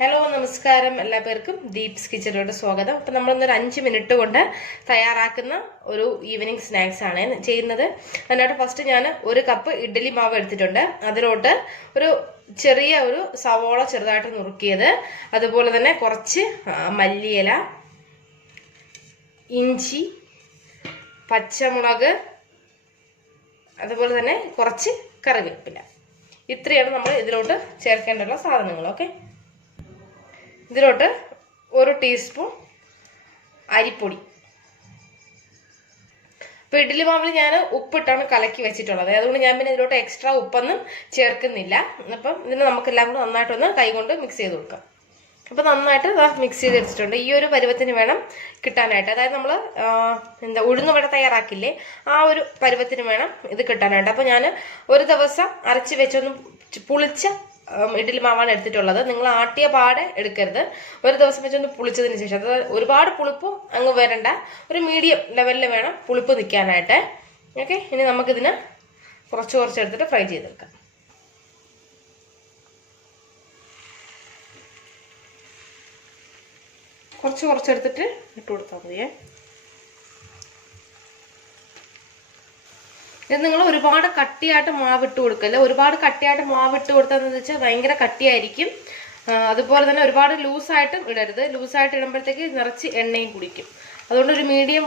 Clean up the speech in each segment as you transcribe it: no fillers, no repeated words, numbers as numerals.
Hello നമസ്കാരം എല്ലാവർക്കും ദീപ്സ് കിച്ചണിലോട്ട് സ്വാഗതം. അപ്പം നമ്മളൊന്നൊരു 5 മിനിറ്റ് കൊണ്ട് തയ്യാറാക്കുന്ന ഒരു ഈവനിങ് സ്നാക്സ് ആണ് ചെയ്യുന്നത്. അതിനായിട്ട് ഫസ്റ്റ് ഞാൻ 1 കപ്പ് ഇഡ്ഡലി മാവ് എടുത്തിട്ടുണ്ട്. അതിലോട്ട് ഒരു ചെറിയ ഒരു സവോള ചെറുതായിട്ട് നുറുക്കിയത്, അതുപോലെ തന്നെ കുറച്ച് മല്ലിയില, ഇഞ്ചി, പച്ചമുളക്, അതുപോലെ തന്നെ കുറച്ച് കറിവേപ്പില. ഇത്രയാണ് നമ്മൾ ഇതിലോട്ട് ചേർക്കേണ്ടുള്ള സാധനങ്ങൾ. ഓക്കെ, ഇതിലോട്ട് 1 ടീസ്പൂൺ അരിപ്പൊടി. അപ്പോൾ ഇഡ്ഡലി മാവിൽ ഞാൻ ഉപ്പിട്ടാണ് കലക്കി വെച്ചിട്ടുള്ളത്, അതുകൊണ്ട് ഞാൻ പിന്നെ ഇതിലോട്ട് എക്സ്ട്രാ ഉപ്പൊന്നും ചേർക്കുന്നില്ല. അപ്പം ഇതിന് നമുക്കെല്ലാം കൂടെ നന്നായിട്ടൊന്ന് കൈകൊണ്ട് മിക്സ് ചെയ്ത് കൊടുക്കാം. അപ്പോൾ നന്നായിട്ട് മിക്സ് ചെയ്ത് വെച്ചിട്ടുണ്ട്. ഈ ഒരു പരുവത്തിന് വേണം കിട്ടാനായിട്ട്, അതായത് നമ്മൾ ഉഴുന്നുവട തയ്യാറാക്കില്ലേ, ആ ഒരു പരുവത്തിന് വേണം ഇത് കിട്ടാനായിട്ട്. അപ്പോൾ ഞാൻ ഒരു ദിവസം അരച്ച് വെച്ചൊന്ന് പുളിച്ച ഇഡ്ഡലി മാവാണ് എടുത്തിട്ടുള്ളത്. നിങ്ങൾ ആട്ടിയ പാടെ എടുക്കരുത്. ഒരു ദിവസം വെച്ചൊന്ന് പുളിച്ചതിന് ശേഷം, അത് ഒരുപാട് പുളിപ്പും അങ്ങ് വരണ്ട, ഒരു മീഡിയം ലെവലിൽ വേണം പുളിപ്പ് നിൽക്കാനായിട്ട്. ഓക്കെ, ഇനി നമുക്കിതിന് കുറച്ച് എടുത്തിട്ട് ഫ്രൈ ചെയ്തെടുക്കാം. കുറച്ചെടുത്തിട്ട് ഇട്ട് കൊടുത്താൽ മതിയേ. ഇത് നിങ്ങൾ ഒരുപാട് കട്ടിയായിട്ട് മാവിട്ട് കൊടുക്കല്ല. ഒരുപാട് കട്ടിയായിട്ട് മാവിട്ട് കൊടുത്താന്ന് വെച്ചാൽ ഭയങ്കര കട്ടിയായിരിക്കും. അതുപോലെ തന്നെ ഒരുപാട് ലൂസായിട്ടും ഇടരുത്. ലൂസായിട്ട് ഇടുമ്പോഴത്തേക്ക് നിറച്ച് എണ്ണയും കുടിക്കും. അതുകൊണ്ട് ഒരു മീഡിയം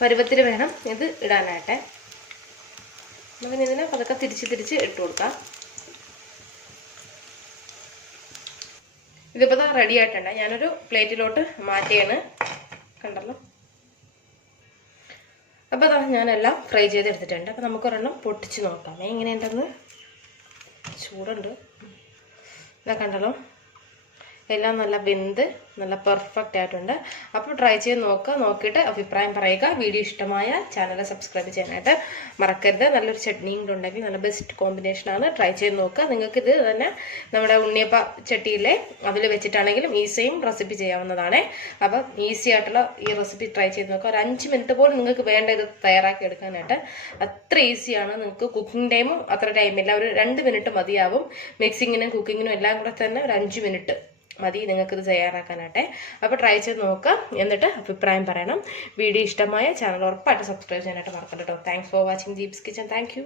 പരുവത്തിൽ വേണം ഇത് ഇടാനായിട്ട്. നമുക്ക് ഇതിനെ പതുക്കെ തിരിച്ച് ഇട്ട് കൊടുക്കാം. ഇതിപ്പോൾ റെഡി ആയിട്ടുണ്ട്. ഞാനൊരു പ്ലേറ്റിലോട്ട് മാറ്റിയാണ്, കണ്ടല്ലോ. അപ്പോൾ ഞാനെല്ലാം ഫ്രൈ ചെയ്തെടുത്തിട്ടുണ്ട്. അപ്പോൾ നമുക്കൊരെണ്ണം പൊട്ടിച്ച് നോക്കാം എങ്ങനെയുണ്ടെന്ന്. ചൂടുണ്ട്, ഇതാ കണ്ടല്ലോ, എല്ലാം നല്ല വെന്ത് നല്ല പെർഫെക്റ്റ് ആയിട്ടുണ്ട്. അപ്പോൾ ട്രൈ ചെയ്ത് നോക്കുക, നോക്കിയിട്ട് അഭിപ്രായം പറയുക. വീഡിയോ ഇഷ്ടമായ ചാനൽ സബ്സ്ക്രൈബ് ചെയ്യാനായിട്ട് മറക്കരുത്. നല്ലൊരു ചട്നിയും കൂടെ ഉണ്ടെങ്കിൽ നല്ല ബെസ്റ്റ് കോമ്പിനേഷനാണ്. ട്രൈ ചെയ്ത് നോക്കുക. നിങ്ങൾക്കിത് തന്നെ നമ്മുടെ ഉണ്ണിയപ്പ ചട്ടിയിലെ അതിൽ വെച്ചിട്ടാണെങ്കിലും ഈ സെയിം റെസിപ്പി ചെയ്യാവുന്നതാണ്. അപ്പം ഈസി ആയിട്ടുള്ള ഈ റെസിപ്പി ട്രൈ ചെയ്ത് നോക്കുക. ഒരു 5 മിനിറ്റ് പോലും നിങ്ങൾക്ക് വേണ്ട ഇത് തയ്യാറാക്കി എടുക്കാനായിട്ട്. അത്ര ഈസിയാണ്. നിങ്ങൾക്ക് കുക്കിംഗ് ടൈമും അത്ര ടൈമില്ല, ഒരു 2 മിനിറ്റ് മതിയാവും. മിക്സിങ്ങിനും കുക്കിങ്ങിനും എല്ലാം കൂടെ തന്നെ ഒരു 5 മിനിറ്റ് മതി നിങ്ങൾക്കിത് തയ്യാറാക്കാനായിട്ട്. അപ്പോൾ ട്രൈ ചെയ്ത് നോക്കാം, എന്നിട്ട് അഭിപ്രായം പറയണം. വീഡിയോ ഇഷ്ടമായ ചാനൽ ഉറപ്പായിട്ട് സബ്സ്ക്രൈബ് ചെയ്യാനായിട്ട് മറക്കണ്ട കേട്ടോ. Thanks for watching Deep's kitchen. Thank you.